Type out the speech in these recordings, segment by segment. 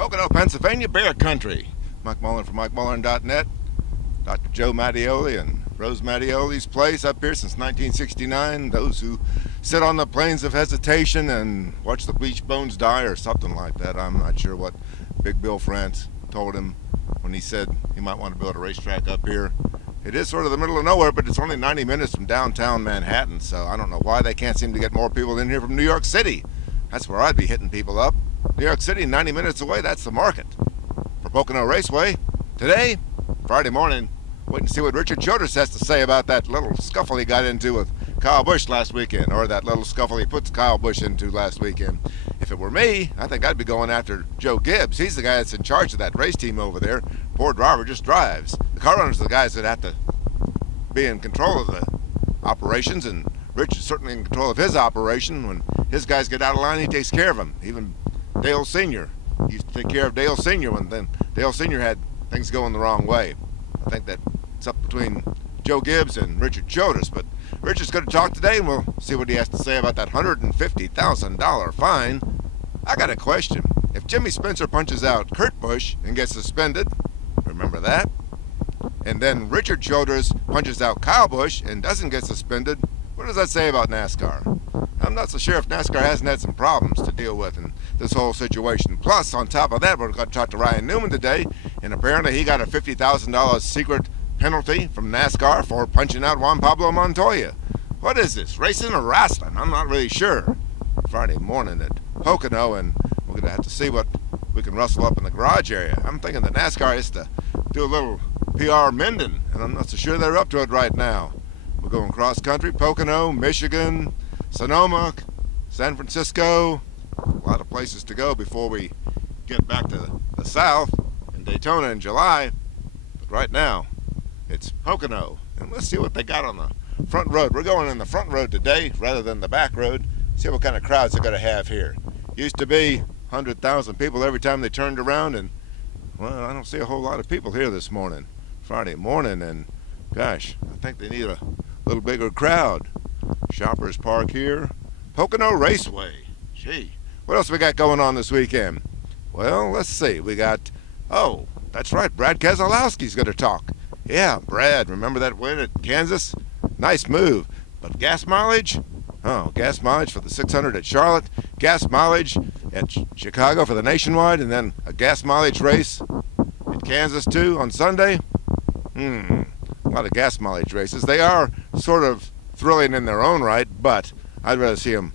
Pocono, Pennsylvania, bear country. Mike Mullen from MikeMullen.net. Dr. Joe Mattioli and Rose Mattioli's place up here since 1969. Those who sit on the plains of hesitation and watch the beach bones die or something like that. I'm not sure what Big Bill France told him when he said he might want to build a racetrack up here. It is sort of the middle of nowhere, but it's only 90 minutes from downtown Manhattan, so I don't know why they can't seem to get more people in here from New York City. That's where I'd be hitting people up. New York City, 90 minutes away, that's the market. For Pocono Raceway, today, Friday morning, waiting to see what Richard Childress has to say about that little scuffle he got into with Kyle Busch last weekend, or that little scuffle he puts Kyle Busch into last weekend. If it were me, I think I'd be going after Joe Gibbs. He's the guy that's in charge of that race team over there. Poor driver just drives. The car runners are the guys that have to be in control of the operations, and Rich is certainly in control of his operation. When his guys get out of line, he takes care of them. Even Dale Sr. He used to take care of Dale Sr. when then Dale Sr. had things going the wrong way. I think that it's up between Joe Gibbs and Richard Childress, but Richard's going to talk today, and we'll see what he has to say about that $150,000 fine. I got a question. If JimmySpencer punches out Kurt Busch and gets suspended, remember that? And then Richard Childress punches out Kyle Busch and doesn't get suspended, what does that say about NASCAR? I'm not so sure if NASCAR hasn't had some problems to deal with in this whole situation. Plus, on top of that, we're going to talk to Ryan Newman today, and apparently he got a $50,000 secret penalty from NASCAR for punching out Juan Pablo Montoya. What is this, racing or wrestling? I'm not really sure. Friday morning at Pocono, and we're going to have to see what we can rustle up in the garage area. I'm thinking that NASCAR has to do a little PR mending, and I'm not so sure they're up to it right now. We're going cross country, Pocono, Michigan, Sonoma, San Francisco, a lot of places to go before we get back to the south in Daytona in July. But right now, it's Pocono, and let's see what they got on the front road. We're going in the front road today rather than the back road. See what kind of crowds they're going to have here. Used to be 100,000 people every time they turned around, and well, I don't see a whole lot of people here this morning, Friday morning, and gosh, I think they need a little bigger crowd. Shoppers Park here, Pocono Raceway. Gee, what else we got going on this weekend? Well, let's see. We got, oh, that's right, Brad Keselowski's going to talk. Yeah, Brad, remember that win at Kansas? Nice move. But gas mileage? Oh, gas mileage for the 600 at Charlotte, gas mileage at Chicago for the Nationwide, and then a gas mileage race at Kansas too on Sunday. A lot of gas mileage races. They are sort of thrilling in their own right, but I'd rather see them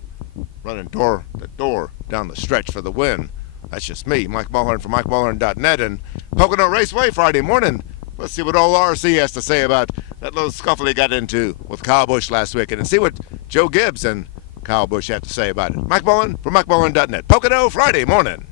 running door to door down the stretch for the win. That's just me, Mike Mullen from MikeMullen.net, and Pocono Raceway Friday morning. Let's see what old RC has to say about that little scuffle he got into with Kyle Busch last weekend, and see what Joe Gibbs and Kyle Busch have to say about it. Mike Mullen from MikeMullen.net. Pocono Friday morning.